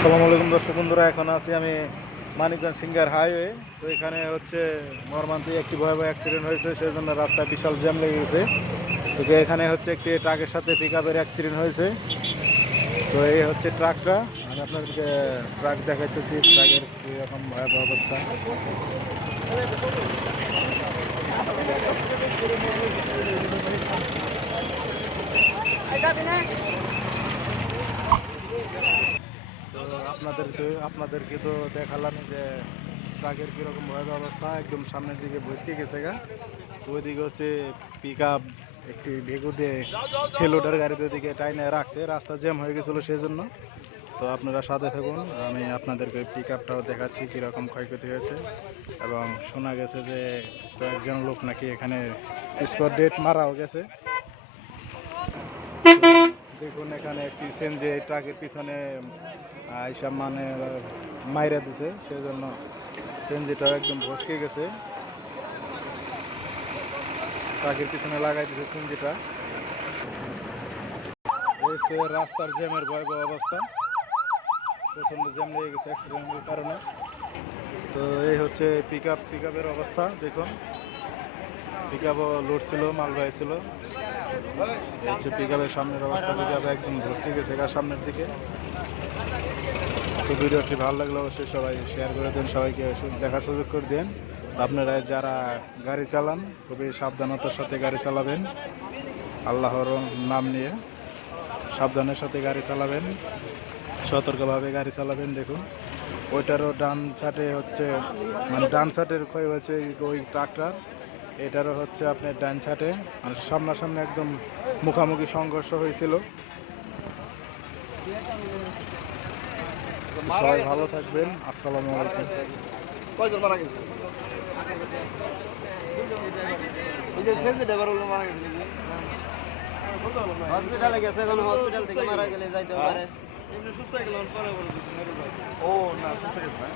আসসালামু আলাইকুম দর্শক বন্ধুরা, এখন আছি আমি মানিকগঞ্জ সিঙ্গার হাইওয়ে। তো এখানে হচ্ছে মর্মান্তিক একটি ভয়াবহ অ্যাক্সিডেন্ট হয়েছে, সেই জন্য রাস্তায় বিশাল জ্যাম লেগে গেছে। তো এখানে হচ্ছে একটি ট্রাকের সাথে পিকআপের অ্যাক্সিডেন্ট হয়েছে। তো এই হচ্ছে ট্রাকটা, আমি আপনাদেরকে ট্রাক দেখাইতেছি, ট্রাকের কীরকম ভয়াবহ অবস্থা। তো আপনাদেরকে তো দেখালাম যে ট্রাকের কীরকম ভয়াবহ অবস্থা, একদম সামনের দিকে ভসকে গেছে গা। তো ওইদিকে হচ্ছে পিক আপ একটি ভেগু দিয়ে ফেলোডার গাড়িতে ওইদিকে টাইনে রাখছে, রাস্তা জ্যাম হয়ে গেছিলো সেই জন্য। তো আপনারা সাথে থাকুন, আমি আপনাদেরকে পিক আপটাও দেখাচ্ছি কীরকম ক্ষয়ক্ষতি হয়েছে। এবং শোনা গেছে যে কয়েকজন লোক নাকি এখানে স্পট ডেট মারাও গেছে। দেখুন এখানে একটি সিএনজি ট্রাকের পিছনে এইসব মানে মাইরা দিছে, সেই জন্য সিএনজিটাও একদম ভসকে গেছে। ট্রাকের পিছনে লাগাই দিছে সিএনজিটা। রাস্তার জ্যামের ভয়াবহ অবস্থা, প্রচণ্ড জ্যাম লেগে গেছে অ্যাক্সিডেন্টের কারণে। তো এই হচ্ছে পিকআপের অবস্থা। দেখুন পিকআপও লোড ছিল, মালবাহী ছিল। এই হচ্ছে পিকআপের সামনের অবস্থা, পিকআপ একদম ধসকে গেছে সামনের দিকে। তো ভিডিওটি ভালো লাগলে অবশ্যই সবাই শেয়ার করে দেন, সবাইকে দেখার সুযোগ করে দেন। আপনারা যারা গাড়ি চালান খুবই সাবধানতার সাথে গাড়ি চালাবেন, আল্লাহর নাম নিয়ে সাবধানের সাথে গাড়ি চালাবেন, সতর্কভাবে গাড়ি চালাবেন। দেখুন ওইটারও ডান সাইডে হচ্ছে, মানে ডান সাইডের ক্ষয় হয়েছে ওই ট্রাকটার, এটারও হচ্ছে আপনার ডান সাইডে, মানে সামনাসামনি একদম মুখামুখি সংঘর্ষ হয়েছিল। সবাই ভালো থাকবেন, আসসালামু আলাইকুম। কয়জন মারা গেছে? হসপিটালে গেছে, এখন হসপিটাল থেকে মারা গেলে যাইতে পারে। ও না, সুস্থ গেছে না।